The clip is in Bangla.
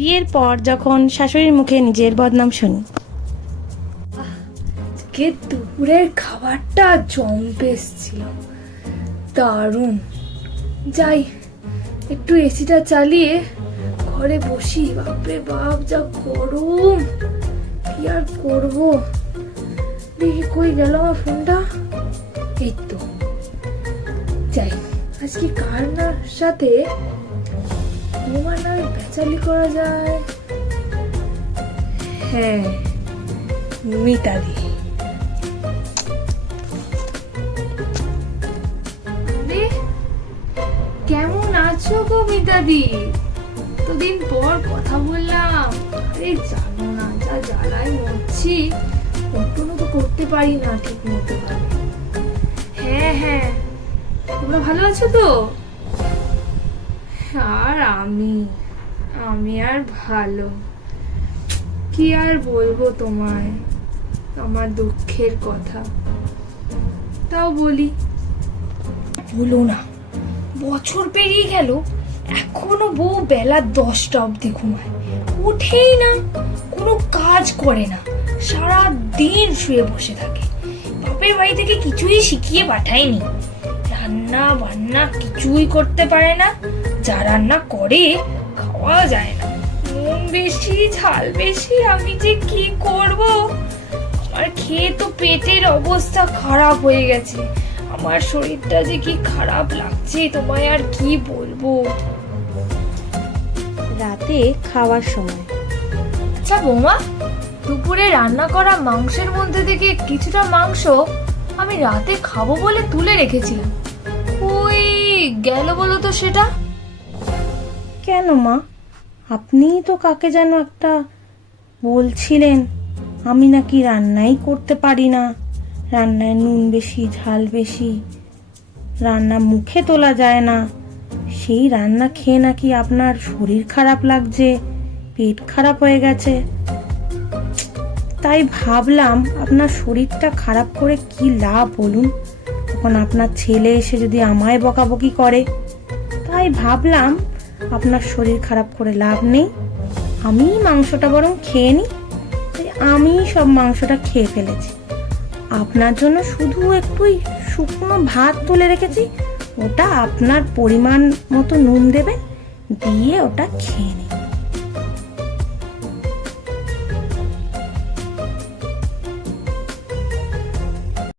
বিয়ের পর যখন শাশুড়ির মুখে নিজের বদনাম শুনি। আজকে দুপুরের খাবারটা জম্পেস ছিল, দারুণ। যাই একটু এসিটা চালিয়ে ঘরে বসি। বাপরে বাপ, যা গরম, কি আর করবো। দেখি কই গেল আমার ফোনটা। এই তো, যাই আজকে কার সাথে তোমার নামে বেচালি করা যায়। হ্যাঁ, মিতাদি। কেমন আছো গো মিতাদি? এতদিন পর কথা বললাম। আরে জানো না, যা জ্বালায় মরছি, কখনো তো করতে পারি না ঠিক মতো ভাবে। হ্যাঁ হ্যাঁ, তোমরা ভালো আছো তো? আর আমি আর ভালো, কি আর বলবো তোমায় আমার দুঃখের কথা। তাও বলি, বলো না, বছর পেরিয়ে গেল, এখনো বউ বেলা 10টা অবধি ঘুমায়, উঠেই না, কোনো কাজ করে না, সারা দিন শুয়ে বসে থাকে। বাপের বাড়ি থেকে কিছুই শিখিয়ে পাঠায়নি, রান্না বান্না কিছুই করতে পারে না, যা রান্না করে খাওয়া যায় না, নুন বেশি ঝাল বেশি। আমি যে কি করব, আমার খেয়ে তো পেটের অবস্থা খারাপ হয়ে গেছে। আমার শরীরটা যে কি খারাপ লাগছে তোমায় আর কি বলবো। রাতে খাওয়ার সময়, আচ্ছা বৌমা, দুপুরে রান্না করা মাংসের মধ্যে থেকে কিছুটা মাংস আমি রাতে খাবো বলে তুলে রেখেছিলাম, ওই গেল বলো তো সেটা? কেন মা, আপনিই তো কাকে যেন একটা বলছিলেন আমি নাকি রান্নাই করতে পারি না, রান্নায় নুন বেশি ঝাল বেশি, রান্না মুখে তোলা যায় না। সেই রান্না খেয়ে নাকি আপনার শরীর খারাপ লাগছে, পেট খারাপ হয়ে গেছে। তাই ভাবলাম আপনার শরীরটা খারাপ করে কি লাভ বলুন, তখন আপনার ছেলে এসে যদি আমায় বকাবকি করে। তাই ভাবলাম আপনার শরীর খারাপ করে লাভ নেই, আমি মাংসটা বরং খেয়ে নিই। তাই আমি সব মাংসটা খেয়ে ফেলেছি। আপনার জন্য শুধু একটু শুকনো ভাত তুলে রেখেছি, ওটা আপনার পরিমাণ মতো নুন দেবেন, দিয়ে ওটা খেয়ে নিন।